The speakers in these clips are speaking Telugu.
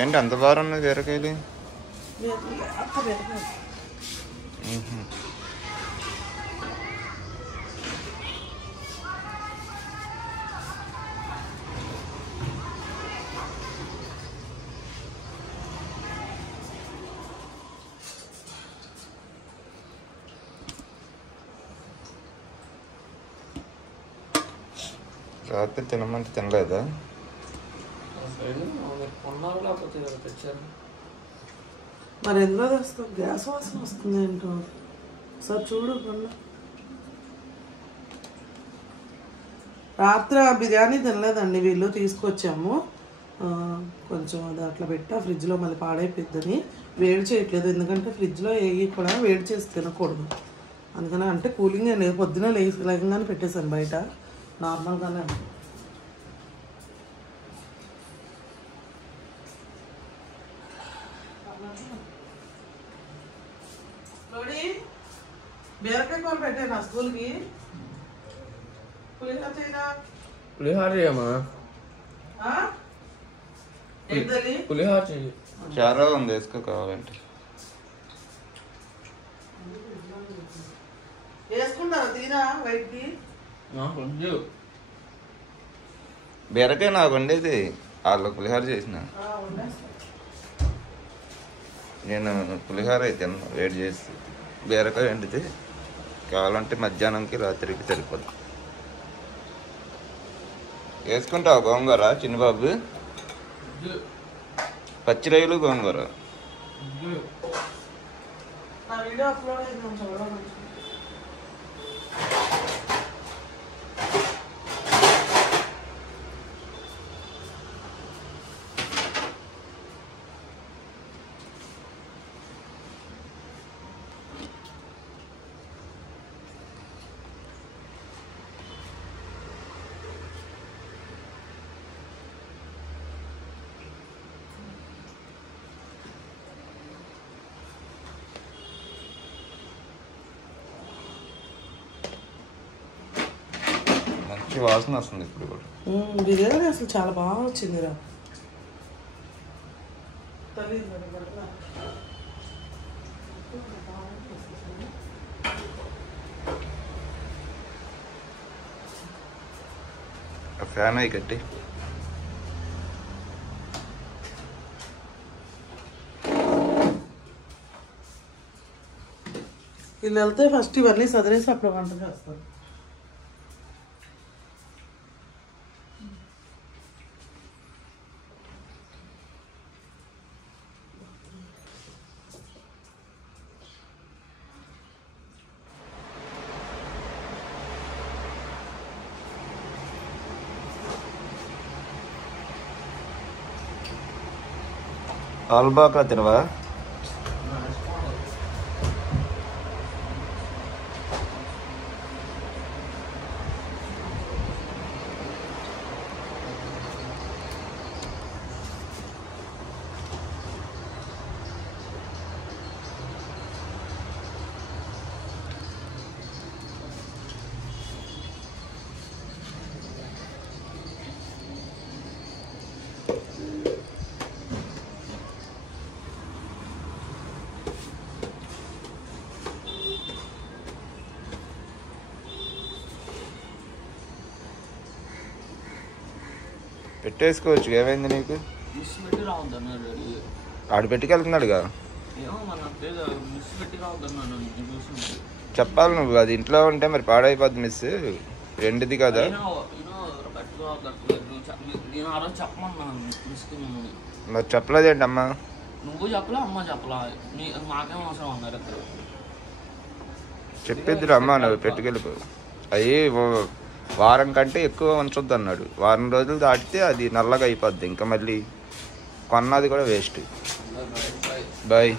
ఏంటి అంత భారం ఉన్నది బీరకాయలు? రాత్రి తినమంటే తినలేదా? మరి ఎందులో తెస్తాం? గ్యాస్ వాసన వస్తుంది ఏంటో. సార్ చూడు కొన్న రాత్రి ఆ బిర్యానీ తినలేదండి, వీళ్ళు తీసుకొచ్చాము. కొంచెం అది అట్లా పెట్టా ఫ్రిడ్జ్లో, మళ్ళీ పాడైపోద్దని వేడి చేయట్లేదు. ఎందుకంటే ఫ్రిడ్జ్లో ఏవి కూడా వేడి చేసి తినకూడదు అందుకని. అంటే కూలింగ్ లేదు, పొద్దున లేకగానే పెట్టేశాను బయట నార్మల్గానే. బీరకాయ కూర పెట్టాను స్కూల్కి. పులిహార చేయమా? పులిహార చెయ్యి. చారా ఉంది, వేసుకో కావాలంటే. వేసుకుంటారా తీరా బయటికి? బీరకాయ నాకు ఉండేది, వాళ్ళు పులిహార చేసిన. నేను పులిహార అయితే వేడి చేసి బీరకాయ వండితే కావాలంటే మధ్యాహ్నంకి రాత్రికి సరిపోదు. వేసుకుంటావు గోంగూర చిన్నబాబు? పచ్చిరొయ్యలు గోంగూర. మంచి వాసన వస్తుంది ఇప్పుడు కూడా. బిర్యానీ అసలు చాలా బాగా వచ్చిందిరా. ఫ్యాన్ అయి కట్టి వీళ్ళు వెళ్తే ఫస్ట్ ఇవన్నీ సదిరేసి అప్పుడు వంట చేస్తారు. ఆల్బాకా తినవా? పెట్టేసుకోవచ్చు, ఏమైంది నీకు? ఆడు పెట్టుకెళ్తున్నాడుగా. చెప్పాలి నువ్వు, అది ఇంట్లో ఉంటే మరి పాడైపోద్ది. మిస్ ఎండిది కదా. మరి చెప్పలేదేంటి అమ్మా? నువ్వు చెప్పలే, అమ్మ చెప్పలా, మాకేం అవసరం అన్నారు ఇద్దరు. చెప్పిద్దురు అమ్మ, నువ్వు పెట్టుకెళ్ళిపో. అవి వారం కంటే ఎక్కువ ఉంచొద్దు అన్నాడు. వారం రోజులు దాటితే అది నల్లగా అయిపోద్ది, ఇంకా మళ్ళీ కొన్నది కూడా వేస్ట్. బాయ్.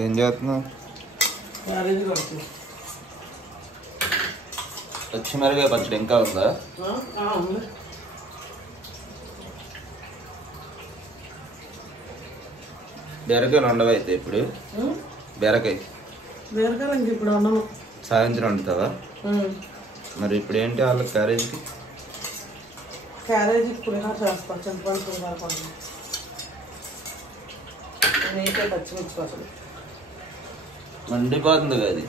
ఏం చేస్తున్నావు? క్యారేజీ కడుతుంది. పచ్చిమిరకాయ పచ్చడి ఇంకా ఉందా? బీరకాయలు ఉండవు అయితే ఇప్పుడు. బీరకాయలు ఇంక ఇప్పుడు అన్నము సాయంత్రం వండుతావా? మరి ఇప్పుడు ఏంటి వాళ్ళకి క్యారేజీకి? క్యారేజీ పులిహోర చేస్తాం. చింతపండు పులిహోర పండు నీకే పచ్చిమిర్చి పచ్చడి. మండిపోతుంది కదా అది.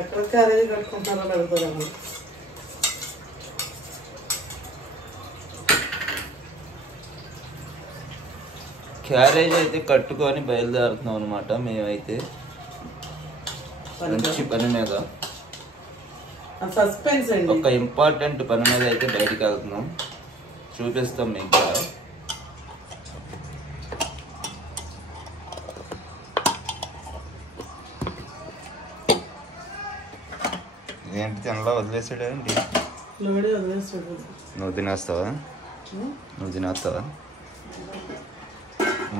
ఎక్కడ క్యారేజీ కట్టుకుంటారని అడుగుతారు. క్యారేజ్ అయితే కట్టుకొని బయలుదేరుతున్నాం అనమాట. మేమైతే మంచి పని మీద, సస్పెన్స్ అండి, ఒక ఇంపార్టెంట్ పని మీద అయితే బయటికి వెళ్తున్నాం. చూపిస్తాం మీకు కూడా. ఏంటి తినలా వదిలేసాడా ఏంటి? లోడి వదిలేస్తాడు. నువ్వు తినేస్తావా?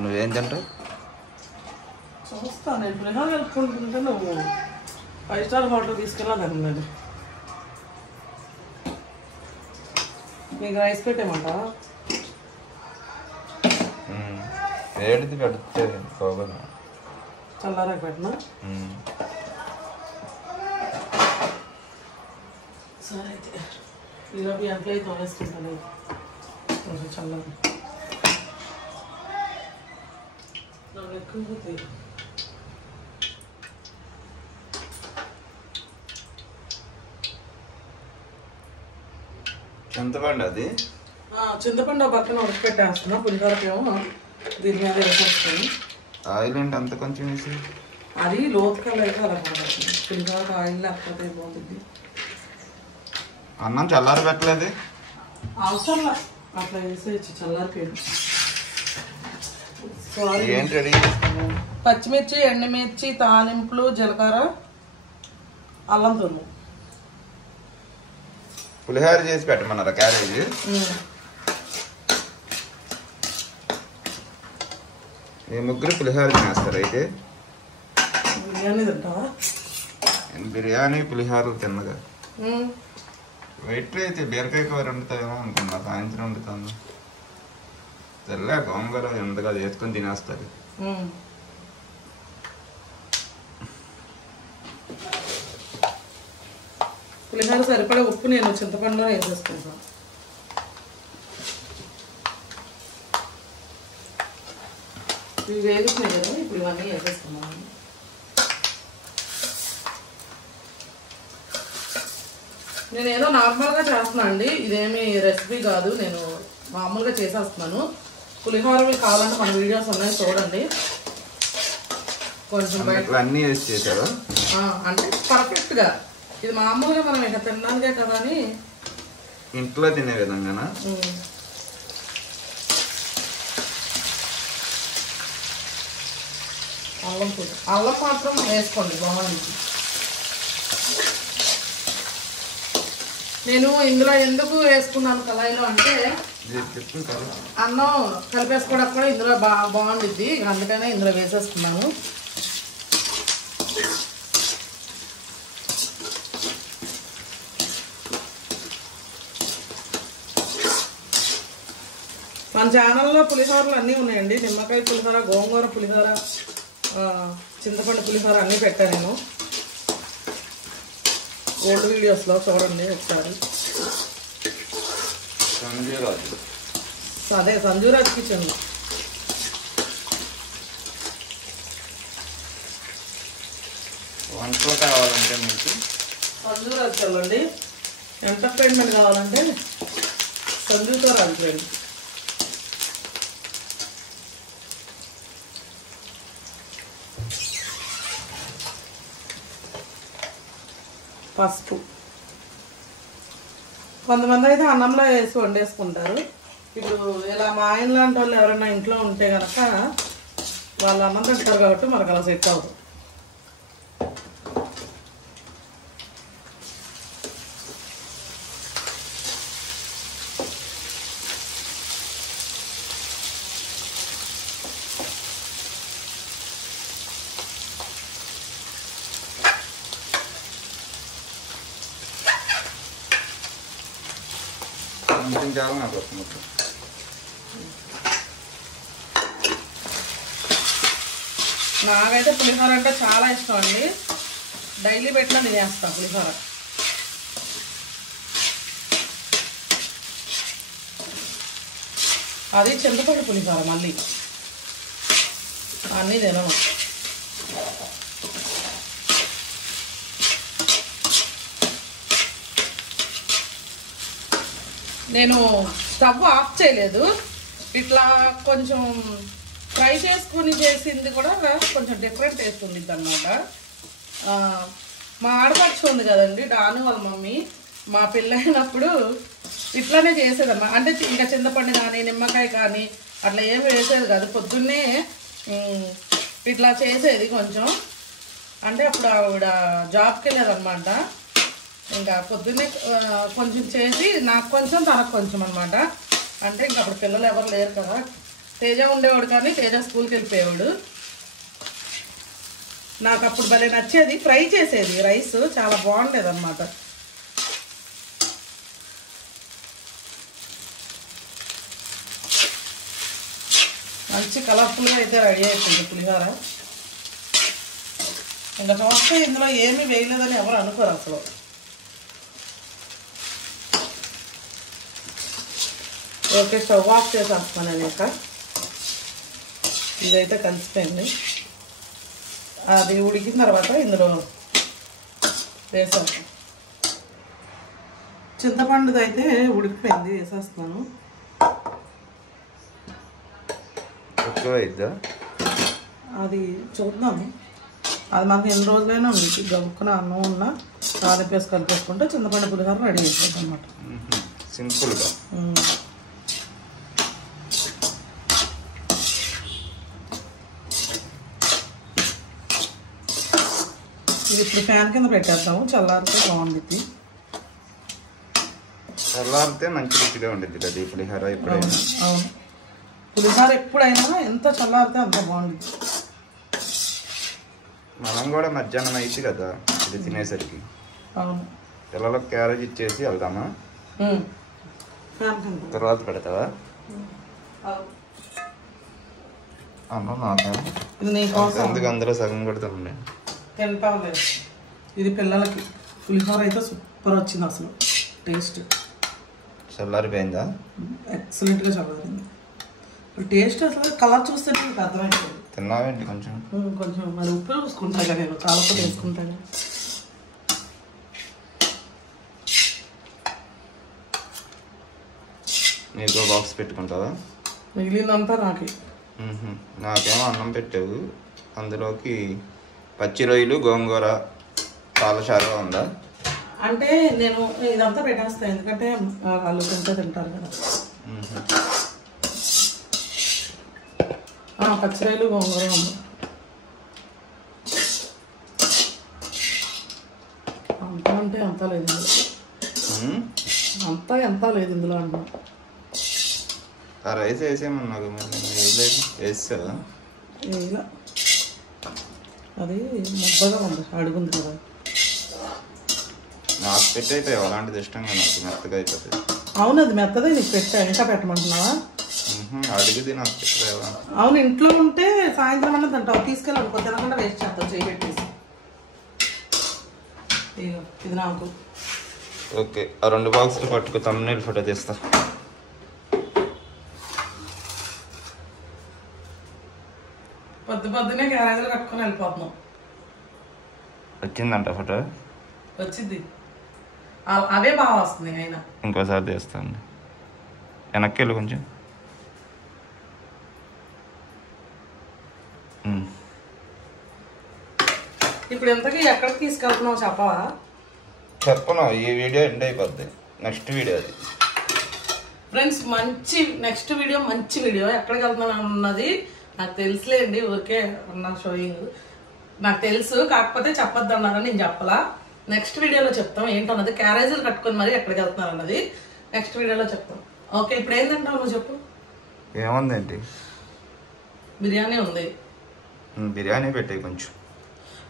నువ్వేం తింటావు? చూస్తాను నేను. పులిహోర కలుపుకుంటుంటే నువ్వు 5 స్టార్ హోటల్ తీసుకెళ్ళాను నేను. నీకు రైస్ పెట్టేమంటావా? వేడిది పెడితే బాగుంది. చల్లారాక పెట్టినా సరే. అయితే ఈరోజు ఎంట్లో అయితే తోనేసుకుంటాను. కొంచెం చల్లగా ఎక్కువ. చింతపండు అది చింతపండు పక్కన ఉడకపెట్టేస్తున్నా. పులిహోరకేమో దీని మీద వేసేస్తాను. ఆయిల్ ఏంటి అంత కొంచెం వేసి? అది లోతుకల్ అయితే అలా పడుతుంది. పులిహోరకు ఆయిల్ లేకపోతే బాగుంటుంది. అన్నం చల్లారి పెట్టలేదు. అవసరంలా అట్లా వేసేయచ్చు. చల్లారిపోయింది. ఏంటి రెడీ? పచ్చిమిర్చి, ఎండుమిర్చి, తాలింపులు, జీలకర్ర, అల్లం తురుము. పులిహోర చేసి పెట్టమన్నారా క్యారేజీ? మీ ముగ్గురు పులిహోర తినేస్తారు అయితే? బిర్యానీ తింటావా? బిర్యానీ పులిహోరలు తిన్నగా. వెయిట్ అయితే బీరకాయ కూర వండుతాయేమో అనుకున్నా. సాయంత్రం వండుతాను. తెల్ల గోంగూర ఎందుకు అది వేసుకొని తినేస్తారు. పులిహోర సరిపడే ఉప్పు నేను చింతపండులో వేసేసుకుంటాను. ఇవి వేగుతున్నాయి కదా, ఇప్పుడు ఇవన్నీ వేసేసుకున్నాను. నేను ఏదో నార్మల్గా చేస్తున్నాను అండి. ఇదేమి రెసిపీ కాదు, నేను మామూలుగా చేసేస్తున్నాను. పులిహోర మీకు కావాలంటే మన వీడియోస్ ఉన్నాయి, చూడండి. కొంచెం అన్నీ వేసి చేశారు అంటే పర్ఫెక్ట్గా. ఇది మామూలుగా మనం ఇక తినడానికే కదా అని ఇంట్లో తినే విధంగానా? అల్లం పొడి, అల్లం మాత్రం వేసుకోండి బాగుంది. నేను ఇందులో ఎందుకు వేసుకున్నాను కళాయిలో అంటే అన్నం కలిపేసుకోవడానికి కూడా ఇందులో బాగుండిద్ది. అందుకనే ఇందులో వేసేసుకున్నాను. మన ఛానల్లో పులిహోరలు అన్నీ ఉన్నాయండి. నిమ్మకాయ పులిహోర, గోంగూర పులిహోర, చింతపండు పులిహోర అన్నీ పెట్టాను నేను ఓల్డ్ వీడియోస్లో. చూడండి ఒకసారి. అదే సంజూరాజ్ కిచెన్లో. వంటలో కావాలంటే మీకు సంజూరాజ్ చల్లండి. ఎంటర్టైన్మెంట్ కావాలంటే సంజూతో రాజులండి. పసుపు కొంతమంది అయితే అన్నంలో వేసి వండేసుకుంటారు. ఇప్పుడు ఇలా మా ఆయన లాంటి వాళ్ళు ఎవరైనా ఇంట్లో ఉంటే కనుక వాళ్ళు అన్నం తింటారు కాబట్టి మనకు అలా సెట్ అవుతుంది. కొంచెం ఆగు నాకు ఒక ముక్క. నాకైతే పులిహోర అంటే చాలా ఇష్టం అండి. డైలీ పెట్టినా తినేస్తాను పులిహోర. అది చింతపండు పులిహోర మళ్ళీ అన్నీ తినము. నేను స్టవ్ ఆఫ్ చేయలేదు, ఇట్లా కొంచెం ఫ్రై చేసుకుని చేసింది కూడా కొంచెం డిఫరెంట్ టేస్ట్ ఉంది అన్నమాట. మా ఆడపడుచు ఉంది కదండి డాను వాళ్ళ మమ్మీ, మా పెళ్ళైనప్పుడు ఇట్లానే చేసేదమ్మా. అంటే ఇంకా చింతపండు కానీ నిమ్మకాయ కానీ అట్లా ఏమి వేసేది కాదు, పొద్దున్నే ఇట్లా చేసేది కొంచెం. అంటే అప్పుడు ఆవిడ జాబ్కి వెళ్ళేదన్నమాట. ఇంకా పొద్దున్నే కొంచెం చేసి నాకు కొంచెం తనకు కొంచెం అనమాట. అంటే ఇంకా అప్పుడు పిల్లలు ఎవరు లేరు కదా, తేజ ఉండేవాడు కానీ తేజ స్కూల్కి వెళ్ళిపోయేవాడు. నాకు అప్పుడు భలే నచ్చేది, ఫ్రై చేసేది రైస్ చాలా బాగుండేది అనమాట. మంచి కలర్ఫుల్గా అయితే రెడీ అయిపోయింది పులిహోర. ఇంకా చూస్తే ఇందులో ఏమీ వేయలేదని ఎవరు అనుకోరు అసలు. ఓకే, స్టవ్ ఆఫ్ చేసేస్తాను నేను. ఇంకా ఇదైతే కలిసిపోయింది. అది ఉడికిన తర్వాత ఇందులో వేసేస్తాను. చింతపండుది అయితే ఉడికిపోయింది, వేసేస్తాను. అది చూద్దాము, అది మాకు ఎన్ని రోజులైనా ఉంది. గబుక్కున అన్నం ఉన్నా తాలింపేసి కలిపేసుకుంటే చింతపండు పులిహోర రెడీ అయిపోతుంది అన్నమాట, సింపుల్గా. ఇది ఇప్పుడు ఫ్యాన్ కింద పెట్టేద్దాము, చల్లారితే బాగుంటుంది. చల్లారితే మంచి రుచిగా ఉంటుంది అది పులిహోర ఎప్పుడైనా. అవును, పులిహోర ఎప్పుడైనా ఎంత చల్లారితే అంత బాగుంటుంది. మనం కూడా మధ్యాహ్నం అయితే కదా ఇది తినేసరికి. అవును, పిల్లలకు క్యారేజ్ ఇచ్చేసి వెళ్దామా? తర్వాత పెడతావా అన్నం? నాకు ఎందుకు అందులో సగం కొడతామండి. తింటాం లేదు, ఇది పిల్లలకి. పులిహోర అయితే సూపర్ వచ్చింది అసలు, టేస్ట్ చల్లారిపోయిందా? ఎక్సలెంట్గా చల్లారింది. టేస్ట్ అసలు కలర్ చూస్తే మీకు అర్థమైపోయింది. తిన్నావేంటి కొంచెం? కొంచెం మరి ఉప్పు చూసుకుంటాగా, నేను కాలతో వేసుకుంటాగా. నీకు బాక్స్ పెట్టుకుంటావా? మిగిలిందంతా నాకే. నాకేమో అన్నం పెట్టావు, అందులోకి పచ్చి రొయ్యలు గోంగూర పాలచారుగా ఉందా? అంటే నేను ఇదంతా పెట్టేస్తాను, ఎందుకంటే వాళ్ళు తింటారు కదా. పచ్చిరాయలు గోంగూర ఉంది. అంతా అంటే అంతా లేదు ఇందులో, అంతా ఎంత లేదు ఇందులో అంటున్నా. ఆ రైస్ వేసేయమన్నావు, వేసావా? ఇలా అది ముద్దగా ఉంది, అడుగుంది కదా. నాకు పెట్టయిపోయావు, అలాంటిది ఇష్టంగా నాకు మెత్తగా అయిపోతుంది. అవును, అది మెత్తదే నీకు పెట్టా, ఇంకా పెట్టమంటున్నావా? అడిగితే నాకు పెట్టలేవా? అవును, ఇంట్లో ఉంటే సాయంత్రం అన్నది అంటావు, తీసుకెళ్ళి అనుకో, తినకుండా వేస్ట్ చేస్తావు చేయి పెట్టేసి. ఇది నాకు ఓకే, ఆ 2 బాక్సులు పట్టుకు తమ్ముని ఫోటో తీస్తా. పొద్దునే క్యారేజీలు కట్టుకొని వెళ్ళిపోతున్నాం. వచ్చిందంట ఫోటో? వచ్చింది, అవే బాగా వస్తుంది. అయినా ఇంకోసారి తీస్తాను, వెనక్కి వెళ్ళి కొంచెం. ఇప్పుడు ఇంతకీ ఎక్కడికి తీసుకెళ్తున్నావు చెప్పవా? చెప్పను, ఈ వీడియో ఎండ్ అయిపోద్ది, నెక్స్ట్ వీడియో అది. ఫ్రెండ్స్, నెక్స్ట్ వీడియో మంచి వీడియో. ఎక్కడికి వెళ్తున్నాను అన్నది నాకు తెలుసులేండి, ఊరికే ఉన్న షోయింగ్ నాకు తెలుసు, కాకపోతే చెప్పొద్దు అన్నారని నేను చెప్పలా. నెక్స్ట్ వీడియోలో చెప్తాం ఏంటన్నది. క్యారేజీలు కట్టుకొని మరి ఎక్కడికి వెళ్తున్నారు అన్నది నెక్స్ట్ వీడియోలో చెప్తాం. ఓకే, ఇప్పుడు ఏంటంటావు నువ్వు చెప్పు. ఏముందండి, బిర్యానీ ఉంది. బిర్యానీ పెట్టే కొంచెం.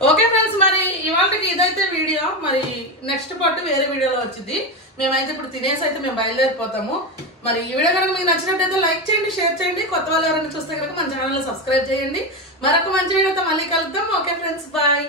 ఓకే ఫ్రెండ్స్, మరి ఇవాళకి ఇదైతే వీడియో. మరి నెక్స్ట్ పార్ట్ వేరే వీడియోలో వచ్చింది. మేమైతే ఇప్పుడు తినేసి అయితే మేము బయలుదేరిపోతాము. మరి ఈ వీడియో కనుక మీకు నచ్చినట్టయితే లైక్ చేయండి, షేర్ చేయండి. కొత్త వాళ్ళు ఎవరైనా చూస్తే కనుక మన ఛానల్ సబ్స్క్రైబ్ చేయండి. మరొక మంచి వీడియోతో మళ్ళీ కలుద్దాం. Okay friends, bye.